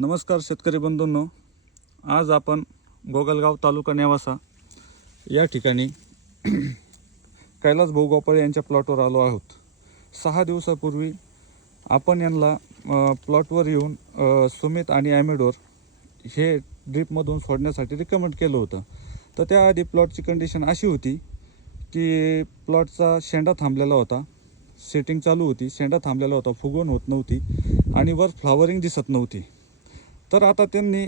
नमस्कार शेतकरी बंधूंनो, आज आपण गोगलगाव तालुका नेवासा या ठिकाणी कैलास भाऊ गोपाळे यांच्या प्लॉटवर आलो आहोत। 6 दिवसापूर्वी आपण यांना प्लॉटवर येऊन सुमित आणि ॲमिडोर हे ड्रिपमधून सोडण्यासाठी रिकमेंड केलं होतं। तर त्याआधी प्लॉटची कंडिशन अशी होती की प्लॉटचा शेंडा थांबलेला होता, सेटिंग चालू होती, शेंडा थांबलेला होता, फुगवण होत नव्हती आणि वर फ्लावरिंग दिसत नव्हती। तर आता त्यांनी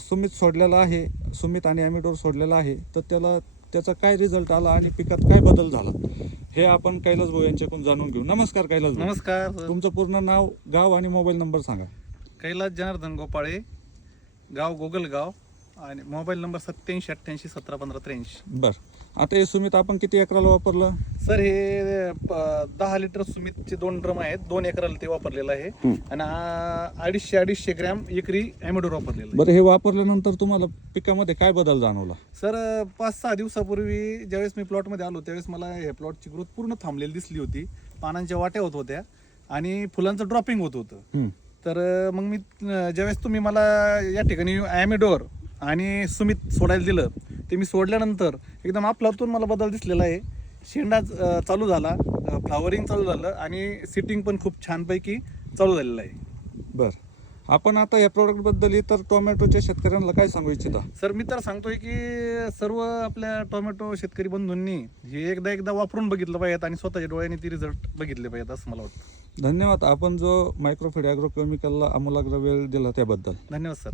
सुमित सोडलेला आहे, सुमित आणि ॲमिडोर सोडलेला आहे। तर त्याचा काय रिझल्ट आला आणि पिकात काय बदल झाला हे आपण कैलास भाऊ यांच्याकडून जाणून घेऊ। नमस्कार कैलास भाऊ। नमस्कार। तुमचं पूर्ण नाव, गाव आणि मोबाईल नंबर सांगा। कैलास जनार्दन गोपाळे, गाव गोगलगाव आणि मोबाईल नंबर 8788171583। बरं, आता हे सुमित आपण किती एकराला वापरलं? सर हे 10 लिटर सुमितचे 2 ड्रम आहेत, 2 एकराला ते वापरलेलं आहे आणि 250 ग्रॅम एकरी ॲमिडोर वापरलेलं आहे। बरं, हे वापरल्यानंतर तुम्हाला पिकामध्ये काय बदल जाणवला? सर 5-6 दिवसापूर्वी ज्यावेळेस मी प्लॉटमध्ये आलो त्यावेळेस मला हे प्लॉटची ग्रोथ पूर्ण थांबलेली दिसली होती, पानांच्या वाट्या होत होत्या आणि फुलांचं ड्रॉपिंग होत होतं। तर मग मी ज्यावेळेस तुम्ही मला या ठिकाणी ॲमिडोर आणि सुमित सोडायला दिलं, ते मी सोडल्यानंतर एकदम आपलातून मला बदल दिसलेला आहे। शेंडा चालू झाला, फ्लावरिंग चालू झालं आणि सिटिंग पण खूप छानपैकी चालू झालेलं आहे। बरं, आपण आता या प्रॉडक्टबद्दल इतर टोमॅटोच्या शेतकऱ्यांना काय सांगू इच्छिता? सर मी तर सांगतोय की सर्व आपल्या टोमॅटो शेतकरी बंधूंनी हे एकदा वापरून बघितलं पाहिजेत आणि स्वतःच्या डोळ्यांनी ती रिझल्ट बघितले पाहिजेत असं मला वाटतं। धन्यवाद, आपण जो मायक्रोफीड ॲग्रो केमिकलला आमूलाग्र वेळ दिला त्याबद्दल। धन्यवाद सर।